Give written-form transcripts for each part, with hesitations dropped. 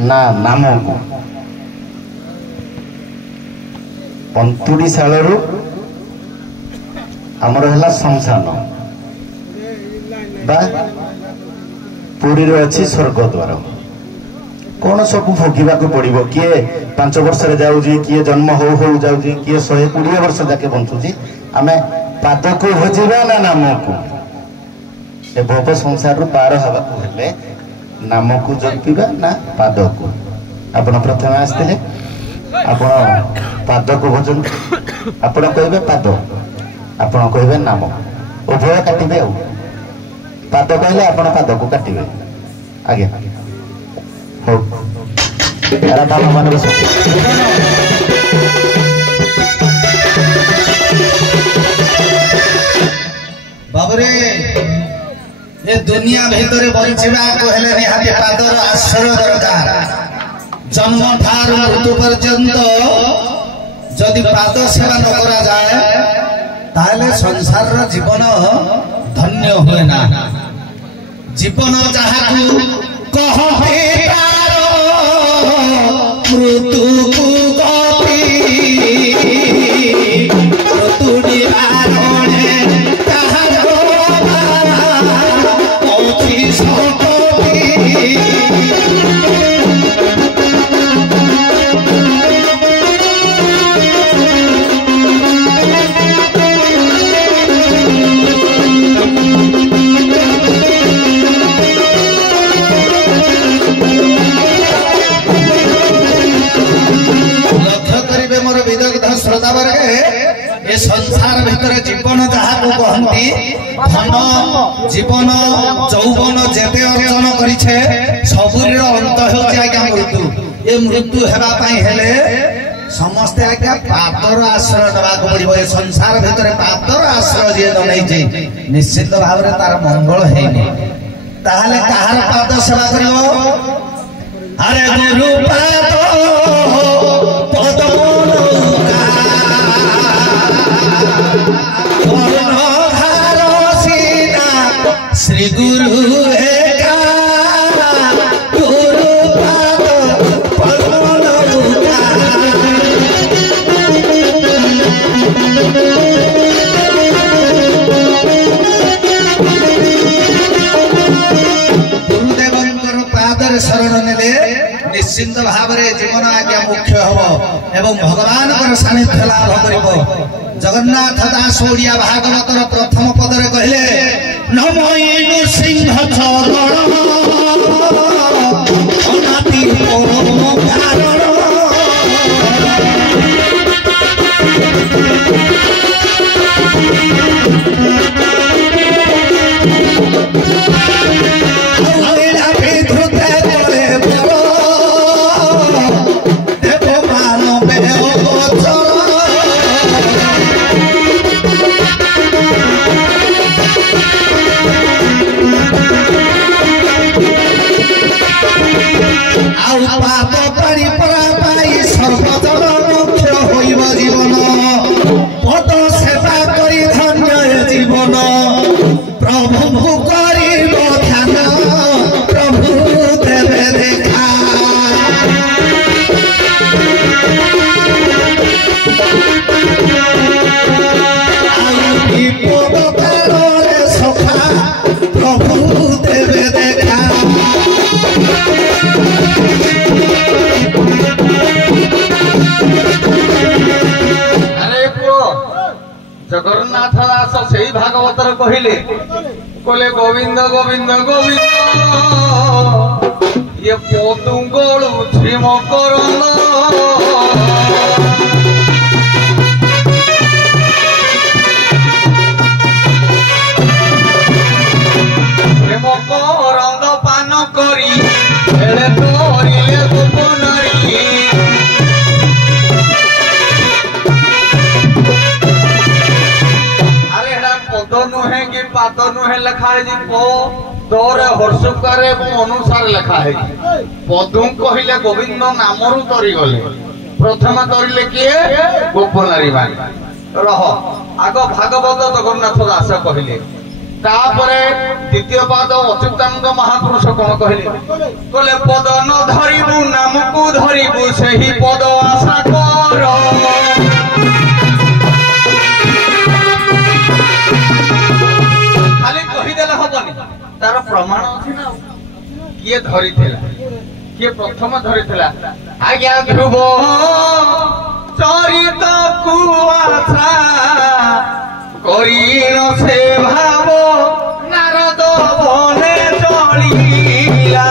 ना नाम को पंतुड़ीशालू आमर है शमशान बा पुरी अच्छी स्वर्गद्वार कौन सब भोगवा पड़ो किए 5 वर्ष जाऊँ किए जन्म हो जाऊँ किए 120 वर्ष जाके बंचुची आम पाद को भोजवा ना नाम को ए भोग संसार पार हवा हेले नाम को जपिबा ना पाद को आपण प्रथम आसते आपण पाद को भोजन आपण कहबे पाद आपण कहबे नाम उभय काटिबे आ पाद कहले आपण पाद को काटिबे आगे हो एरा बाबा मन बस बाबरे ये दुनिया भितर बंचिबा को हेले निहाती पादर आश्रय दरकार जन्म ठार मृत्यु पर्यंत जदि पाद सेवा न करा जाए ताले संसार जीवन धन्य हुए ना जीवन जहाकू कहते तारो मृत्यु को गति मृत्यु निवारणे तारो औची संपत्ति श्रोता वर्ग ये संसार भितर जीवन जहाँ कहती धन जीवन यौवन जेते अर्जन करिछे सबुर अंत होछि आज्ञा मृत्यु ये मृत्यु हेबा पई हेले समस्ते आज्ञा पादर आश्रय दबा को पड़िबो ये संसार भितर पादर आश्रय जे दनै निश्चित भाव रे तार मंगल हेनी ताहले काहर पाद सेवा करियो अरे गुरु पाद श्री गुरु गुरु पाद गुरुदेव पादर शरण नेले निश्चिंत भाव जीवन आज्ञा मुख्य हम एवं भगवान सानिध्य लाभ कर जगन्नाथ दास ओडिया भागवतर प्रथम पदरे कहले नमई नृसिंह चरण अनाति परम कारण पाद परिपरा पाई सर्वजन मुख्य होइब जीवन पद सेवा करी धन्य जीवन प्रभु करिब ध्यान प्रभु देवे देखा विपद काले सखा प्रभु देवे देखा जगन्नाथ दास से भागवतर कहले कहले गोविंद गोविंद गोविंद ये पतुंगलु झिम करन झिम करन पान करी हेले तोरिले गोपनारी नुहे कि पाद नुहे लिखा है दौरे हर्षुकारे अनुसार लिखा है पदू कहले गोविंद नामरू तरी गले प्रथम तरिले किए गोपनारी मान रह आग भागवत जगन्नाथ दास कहले द्वितीय पाद अच्युतानंद महापुरुष कौन कहले पद न धरिबु ସେହି ପଦ ଆଶା କର। ଖାଲି କହିଦେଲେ ହବନି, ତାର ପ୍ରମାଣ ଅଛି ନା। କିଏ ଧରିଥିଲା, କିଏ ପ୍ରଥମ ଧରିଥିଲା? ଆଜ୍ଞା ଧ୍ରୁବ ଚରିତ କୁଆଶା କରିଣ ସେ ଭାବ ନାରଦ ବନେ ଚଳିଲା।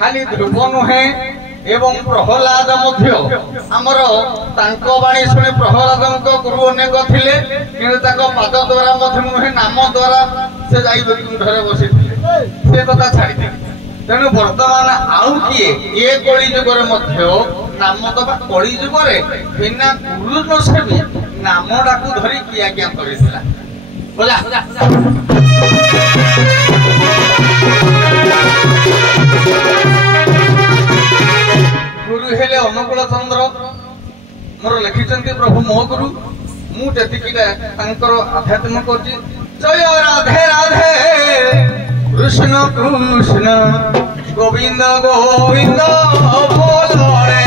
ଖାଲି ଧ୍ରୁବ ନୁହେଁ ଏବଂ ପ୍ରହ୍ଲାଦ ମଧ୍ୟ ଆମର ତାଙ୍କ ବାଣୀ ଶୁଣି ପ୍ରହ୍ଲାଦଙ୍କ ଗୁରୁ ଅନେକ ଥିଲେ, କିନ୍ତୁ ତାଙ୍କ ପାଦ ଦ୍ୱାରା ମଧ୍ୟ ନୁହେଁ, ନାମ ଦ୍ୱାରା ସେ ଯାଇ ବୈକୁଣ୍ଠରେ ବସିଥିଲେ, ସେ କଥା ଛାଡ଼ିଥିଲେ। ତେଣୁ ବର୍ତ୍ତମାନ ଆଉ କିଏ ଏ କଳି ଯୁଗରେ ମଧ୍ୟ ନାମ ଦବା, କଳି ଯୁଗରେ ବିନା ଗୁରୁ ନ ସେବି ନାମଟାକୁ ଧରି କିଏ ଆଜ୍ଞା କରିଥିଲା? ଗୁରୁ ହେଲେ ଅନୁକୂଳ ଚନ୍ଦ୍ର ମୋର ଲେଖିଛନ୍ତି ପ୍ରଭୁ ମୋ ଗୁରୁ। ମୁଁ ଯେତିକିଟା ତାଙ୍କର ଆଧ୍ୟାତ୍ମ କରୁଛି। ଜୟ ରାଧେ ରାଧେ କୃଷ୍ଣ କୃଷ୍ଣ ଗୋବିନ୍ଦ ଗୋବିନ୍ଦ ବୋଲରେ।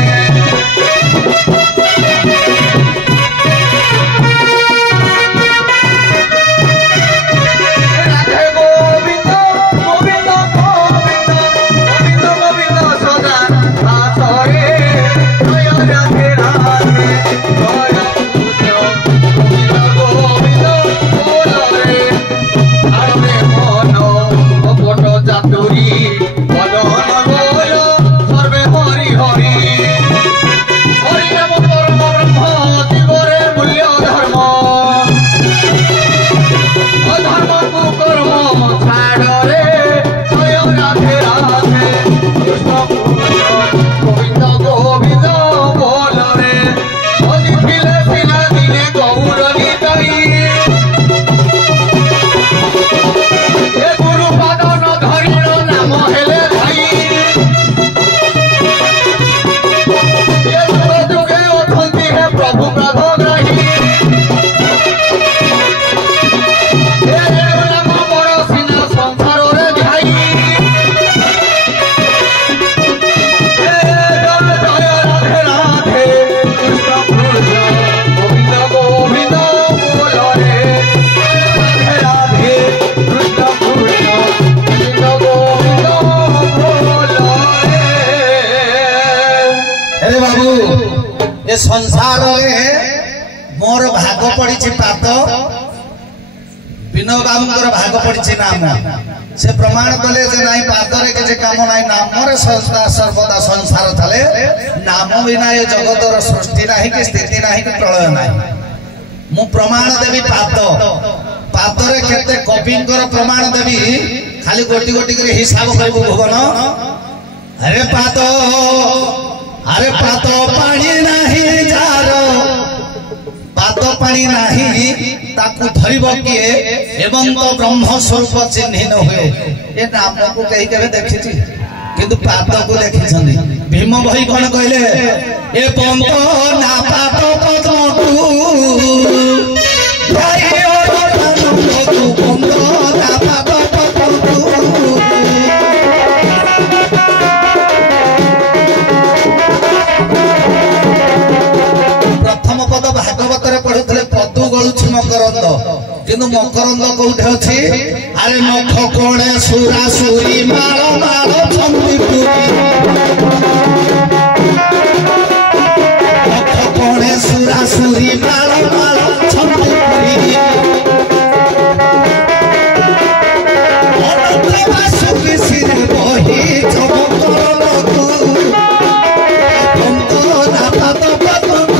संसार मोर भाग पड़ी पाद विनोद बाबूर भाग पड़ी नाम से प्रमाण कले ना पादरे किसी काम ना नाम सदा सर्वदा संसार थाले नाम बिना ये जगतर सृष्टि ना कि स्थिति ना कि प्रलय ना। मु प्रमाण देवी पाद पादरे केते कवि प्रमाण देवी खाली गोटी गोटी कर हिसाब कर भुवन। अरे पाद पानी नहीं जार पाद पानी नहीं ताकू धरिब किए एवं तो ब्रह्म स्वरूप चिन्हित हुए। ये नाम को कहीं के देखी किंतु पाद को देखी भीम भाई कौन कहले ए पंत ना पाद पद्म को पद भागवत पढ़ुले पदु गलुछि मकरंद किंतु मकरंद कोठे अछि? अरे नख कोणे सुरा सुरी माल माल छंदी पुरी नख कोणे सुरा सुरी माल माल छंदी पुरी अनंत वासुकी सिर बही चमकर लगु पंत ना पाद पद्म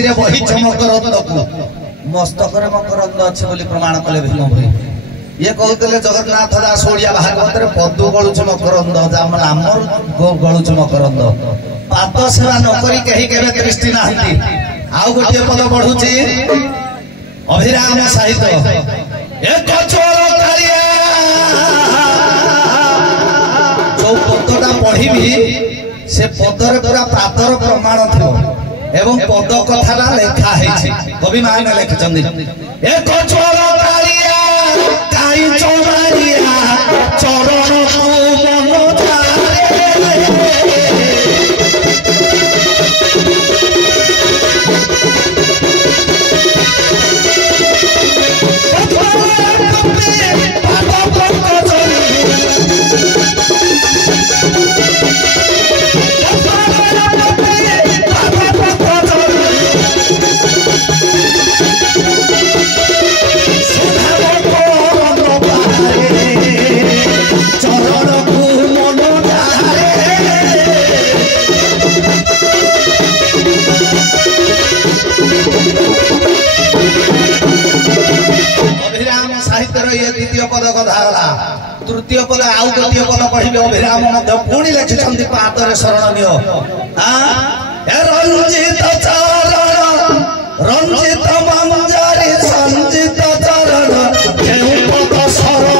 ଶିରେ ବହି ଚମକରନ୍ଦକୁ ମସ୍ତକରେ ମକରନ୍ଦ ଅଛି ବୋଲି ପ୍ରମାଣ କଲେ ଭୀମଭୋଇ। ଇଏ କହୁଥିଲେ ଜଗନ୍ନାଥ ଦାସ ଓଡିଆ ଭାଗବତରେ ପଦୁ ଗଳୁଛୁ ମକରନ୍ଦ, ଆମର ଗଳୁଛୁ ମକରନ୍ଦ। ପାଦ ସେବା ନକରି କେହି କେବେ ଦୃଷ୍ଟି ନାହାନ୍ତି। ଆଉ ଗୋଟିଏ ପଦ ପଢୁଛି ଅଭିରାମ ସାହିତ୍ୟ ଏକ ଚୋରକାଳିଆ। ଯୋଉ ପଦଟା ପଢିବି ସେ ପଦରେ ପୁରା ପାଦର ପ୍ରମାଣ ଥିବ ଏବଂ ପଦ କଥାଟା ଲେଖା ହେଇଛି, କବି ମାନେ ଲେଖିଛନ୍ତି। ଏକ ଚୋରକାଳିଆ କାଇ ଚୋରାଳିଆ ଚରଣକୁ ମନ द्वितीय पद कथा। तृतीय पद आउ द्वितीय पद कहे अभिराम पुणी लिखिं पादरे शरणीय रंजित चरण रंजित मंजरी संजित चरण पद शरण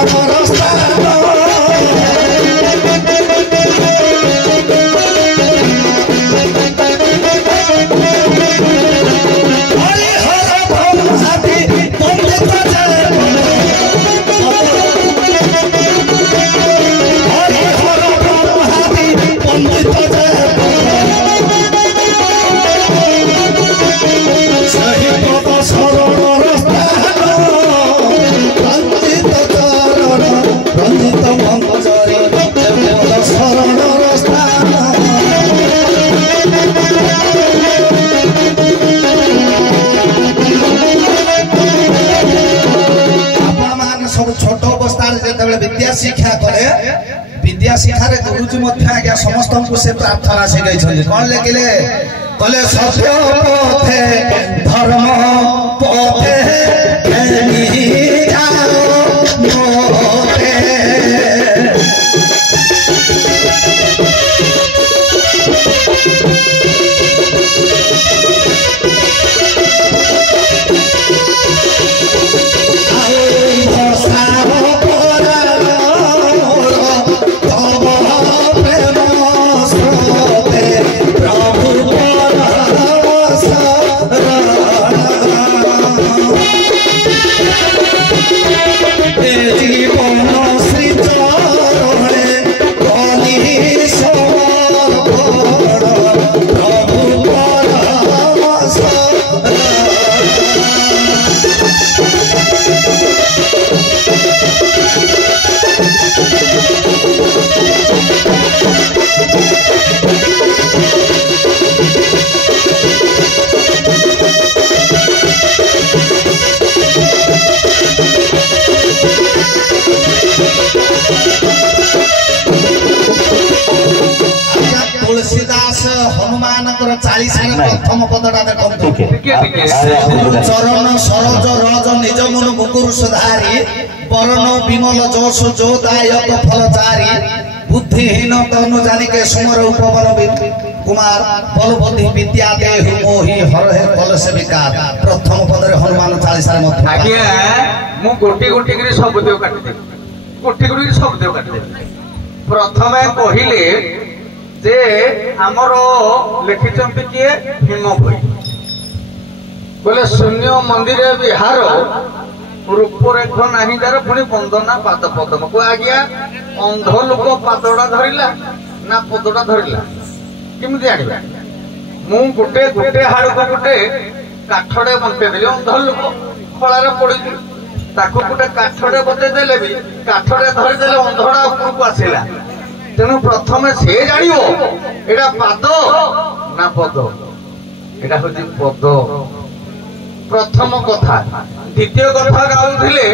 विद्या शिक्षा करे विद्या शिक्षार गुरुजी आज्ञा समस्त को से प्रार्थना शिखाई कौन लिखिले कले सत्य पथे धर्म पथे तुलसीदास हनुमान 40 प्रथम पदटा देखो चरण सरोज रज निज मन मुकुर सुधारी वरण विमल जोश जोदायक फलचारी बुद्धिहीन तनु जानिके सुमर उपवन कुमार बलबुद्धि विद्या देहु मोहि हरहे फल सेविका प्रथम पदरे हनुमान 40 रे मध्य आज्ञा मु गोटी गोटी करी सब देव काटि दे गोटी गोटी सब देव काटि दे प्रथमे कहिले जे आमर लिखिचंती किए भीमभोई बोले शून्य मंदिर विहार रूपरेख नाही जार पुणी वंदना पाद पद्म को आज्ञा अंध लोक पादटा धरिला ना पदटा धरिला केमती आनिबा मु गोटे गोटे हाड़ को गोटे काठड़े बंटे देली अंध लोक खଳାରେ पड़ी ताको गोटे काठड़े बंटे देले भी काठड़े धरि देले अंधड़ा ऊपर को आसिला तेणु प्रथम से जानिबो एटा पाद ना पद एटा होची पद प्रथम कथा द्वितीय कथा गाउथिले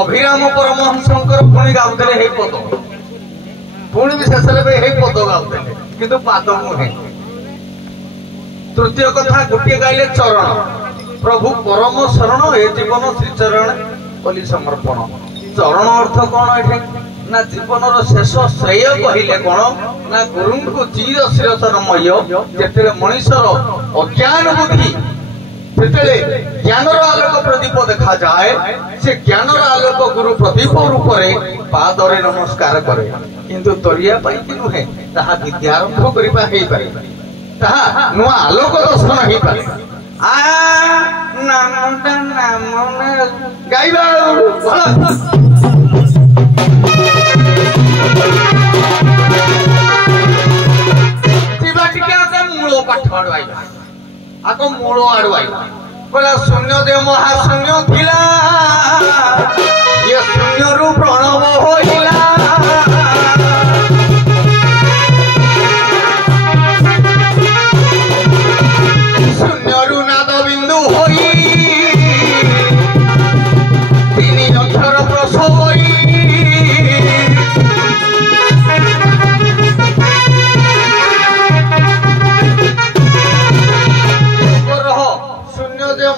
अभिराम परमहंसंकर पुणी गाउथिले हे पद पुणी विशेष हे पद गाउथिले किंतु पाद मुहे तृतीय कथा गोटे गाइले चरण प्रभु परम शरण ए जीवन श्रीचरण बोली समर्पण। चरण अर्थ कौन एठे ना जीवन शेष श्रेय कहले कौन ना गुरु को चिर शिरसरमय जेते मनुष्यर अज्ञान बुद्धि जेते ज्ञान आलोक प्रदीप देखा जाए से ज्ञान आलोक गुरु प्रदीप रूप पादरे नमस्कार करे किंतु तरिया पाई कि नुहे ताहा विद्यारंभ करिबा हेई पारे ताहा नुआ आलोक दर्शन हेई पारे आ नाम गाइबा मूल पाठ आड़वाइबा आको मूल आड़वाइबा बोला शून्य दे महाशून्य थिला ये शून्य रु प्रणव होइला शून्य रु नाद बिंदु होई तिनि अक्षर प्रसव होई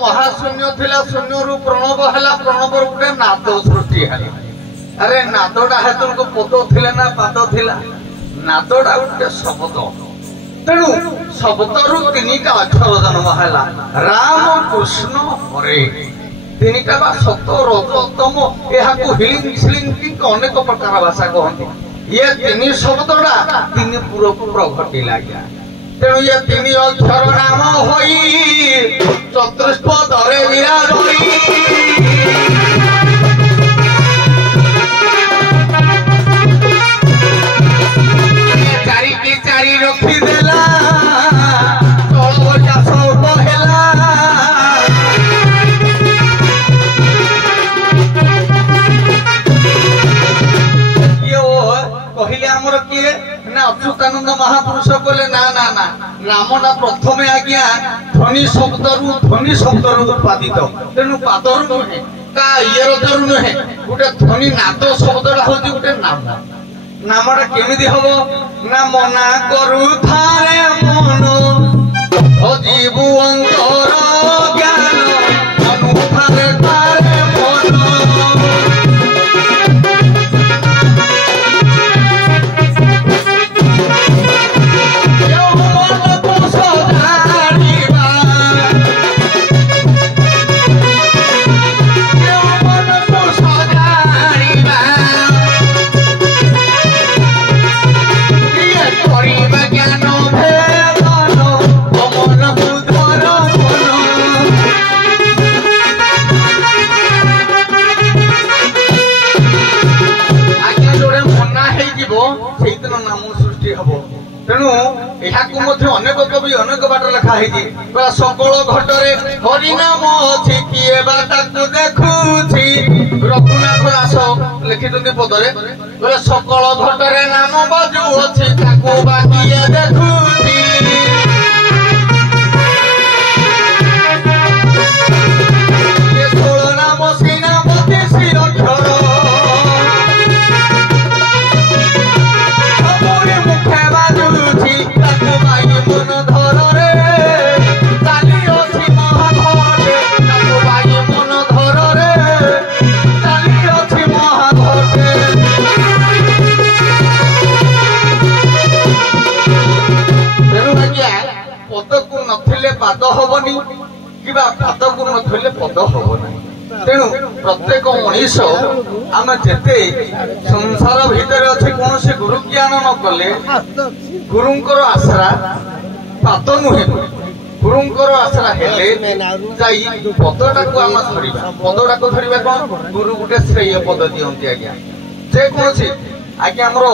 महाशून्य थिला शून्य रु प्रणव हला प्रणव गुटे नाद सृष्टि हला अरे नादटा है तुमको पद थिला ना पाद थिला नादटा गुटे शब्द तेणु शब्द रु तीनटा अक्षर जन्म हला राम कृष्ण हरे तीनटा बा सत्य रजतम एहाकु हिलिंग स्लिंग अनेक प्रकार भाषा कहते ये तीन शब्दटा तीन पुरको प्रघटी लाग्या तेणु ये तीन अक्षर नाम होई चतुष्पदरे विराज होई चारि की चारि रखी देला तळ बटा सब हेला यो कहिले हमर किए ना अच्युतानंद महापुरुष बोले ना ना ना नामटा प्रथमे आज्ञा ध्वनि शब्द उत्पादित तेणु पादर नुहे का इयर नुहे गोटे ध्वनि नाद शब्दटा हूँ गोटे नाम नामटा केमिति हबो ना मना करू थारे मन अजीबु अंतर ज्ञान अनुभारे थारे मन तेणु अनेक कवि अनेक बाट लिखा है सकल घटरे हरिनाम अच्छी किए देखुची रघुनाथ दास लिखिं पदरे सकल घटरे नाम बाजू अच्छी किए देखुची नाम सेनापति श्री अक्षर पाद हबनी कि पाद को नथले पद हबना तेणु प्रत्येक मनीष आम जेते संसार भितर अच्छे कौन से गुरु ज्ञान न कले गुरुंकर आश्रा पाद नुहे गुरुंकर आश्रा हेले जाई पदटा को आम धरिबा पदटा को धरिबा कौन गुरु गुटे श्रेय पद दियंती आज्ञा जे कौन से आज्ञा हमरो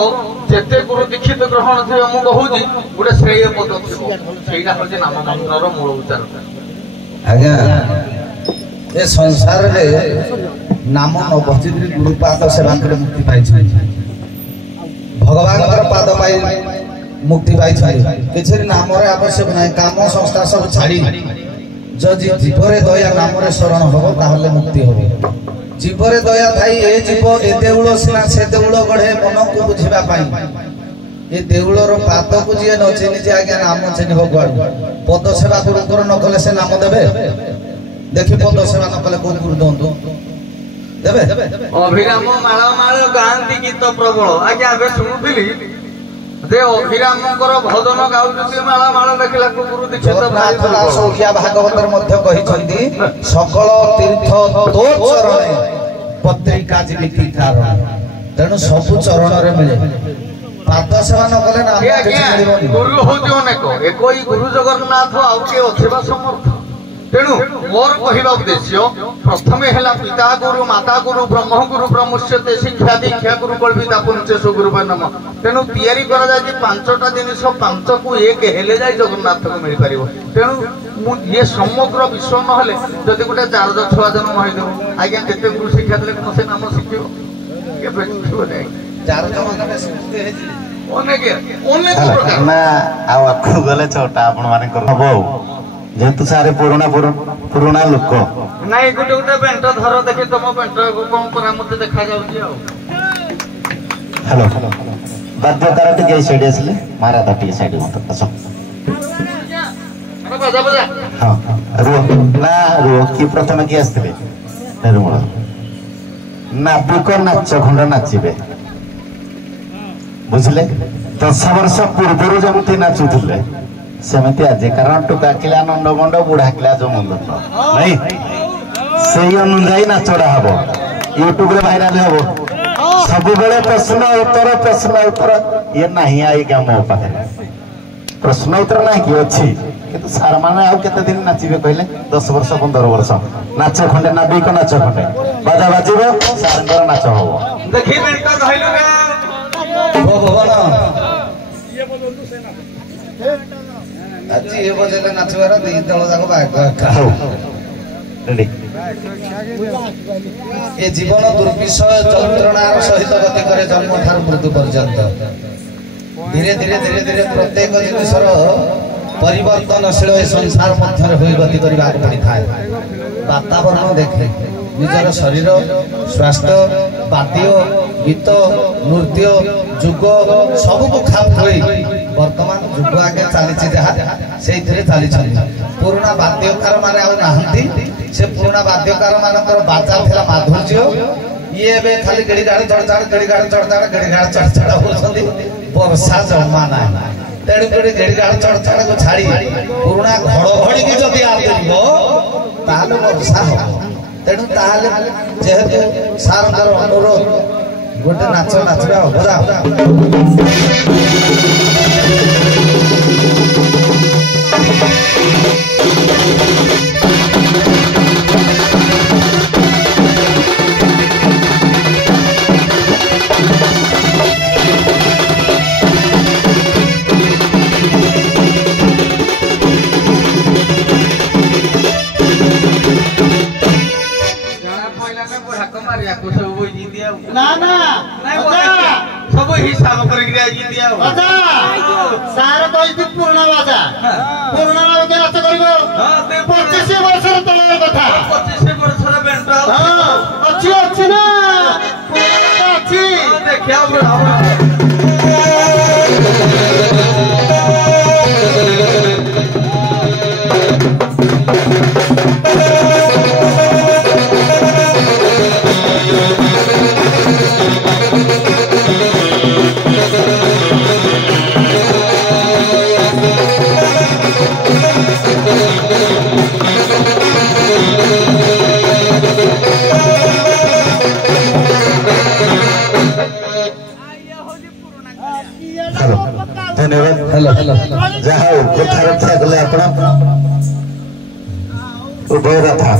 जेते गुरु दीक्षित ग्रहण थे मु कहूजी गोटे श्रेय पद थिबो सेटा होजे नाम मंत्रर मूल उच्चारण आज्ञा ए संसार रे नाम न बचिद्री गुरु पाद सेवा करे मुक्ति पाइ छै भगवान कर पाद पाइ मुक्ति पाइ छै किछि नाम रे आवश्यक नै काम संस्था सब छाड़ी जदि जीवरे दया नाम रे शरण होबो ताहले मुक्ति होबो जीवरे दया थाई ए जीव ए देउलो सिना से देउलो गढे मन को बुझिबा पाई ये देउलर पाद को जी न चिन्ह आज्ञा नाम चिन्ह कुआड़ पद सेवा गुरुकर न कले से नाम देवे देखी पद सेवा न कले कोन गुरु दंतु देवे अभिराम माळ माळ गांधी गीत प्रबल आज्ञा आबे सुनुथिली जे अभिरामकर भजन गाउछथि माळ माळ देखला को गुरु दीक्षित सौख्या भागवतर मध्य कहिसंती सकल तीर्थ तो चरणे पत्रिका जिमिति कारण तेणु सबु चरण रे मिले पाद सेवा न कले ना गुरु होती अनेक एक गुरु जगन्नाथ आउ के अथिबा समर्थ तेणु मोर कहवा उद्देश्य प्रथमे है पिता गुरु माता गुरु ब्रह्म गुरु ब्रह्मस्यते शिक्षा दीक्षा गुरु कल्पिता पुंचेश गुरु नम तेणु तैयारी करा जाय पांचटा जिनिस पांच को एक हेले जाय जगन्नाथ को मिल पारिबो तेणु ये समग्र विश्व नहले जदि गोटे 4 छुआ जन्म होइदो आज्ञा केते गुरु शिक्षा देले कोन से नाम शिखियो के बेठिबो नै 4 जन्म में स्मृति हेछि अनेक प्रकार ना आउ आखु गले छोटा आपण माने करबो जेतु सारे पुराना लोक नाही गुटे गुटे पेंट धर देखि तुम पेंट कोन पर मते देखा जाउची आ हेलो बाध्यकार टिके साइड असले मारा दाटी साइड मत असो अरे बजा बजा हां रो की प्रथम की आस्थिले निर्मल नाबिक नाच खंड नाचिबे बुझले 10 वर्ष पूर्व जमती नाचुथिले सेमती आज कारण टुका किला नंद मंड बुढ़ा किला जो मंद नहीं सही अनुजाई नाचड़ा हम यूट्यूब रे भाइराल हम सब बेले प्रश्न उत्तर ये नहीं आई क्या मो पाखे प्रश्न उत्तर ना कि अच्छी किंतु सार माने आउ केते दिन नाचिबे कहले 10 वर्ष 15 वर्ष नाच खंडे नाबिक नाच खंडे बाजा बाजिबो सारंगर नाच हो देखि बेटा कहलु गे ओ भवन ये बोलंतु सेना आज ये बजेले नाचवार दी दल जाको बाग रेडी ये जीवन दुर्विषय यंत्रणार सहित गति करे जन्म ठार मृत्यु पर्यंत धीरे धीरे धीरे धीरे प्रत्येक जिनिसर परिवर्तनशील ए संसार मध्य होई गति करबा पड़ी थाए वातावरण देखे निजर शरीर स्वास्थ्य वाद्य गीत नृत्य जुग सब को खाप होई वर्तमान जुग आगे चली जहाँ से चली पुराना वाद्यकार माने आउ नाहंती से पुराना वाद्यकार मानकर बाजा थिला माधुर्य ये बे खाली गड़ी गाड़ी चढ़चाड़ गड़ी गाड़ी चढ़चाड़ गड़ी गाड़ी चढ़चाड़ होछंती वर्षा जमा ना तेणु गड़ी गड़ी गाड़ी चढ़चाड़ को छाड़ी पुराना घड़घड़ी की जदि आ देबो ताले वर्षा हो तेणु ताले जेहेतु सारंगर अनुरोध गोटे नाच नाचबा हो बजा ना ना सब हिसाब करके आजी दिया बाजा सार कहिति पूर्ण बाजा पूर्ण बाजा नाच करिवो 25 वर्ष रे तळर कथा 25 वर्ष रे बेंट अछि ना पूर्ण अछि देखिया धन्यवाद हेलो हेलो जहाँ कथा रक्षा कले आपण उभय रथा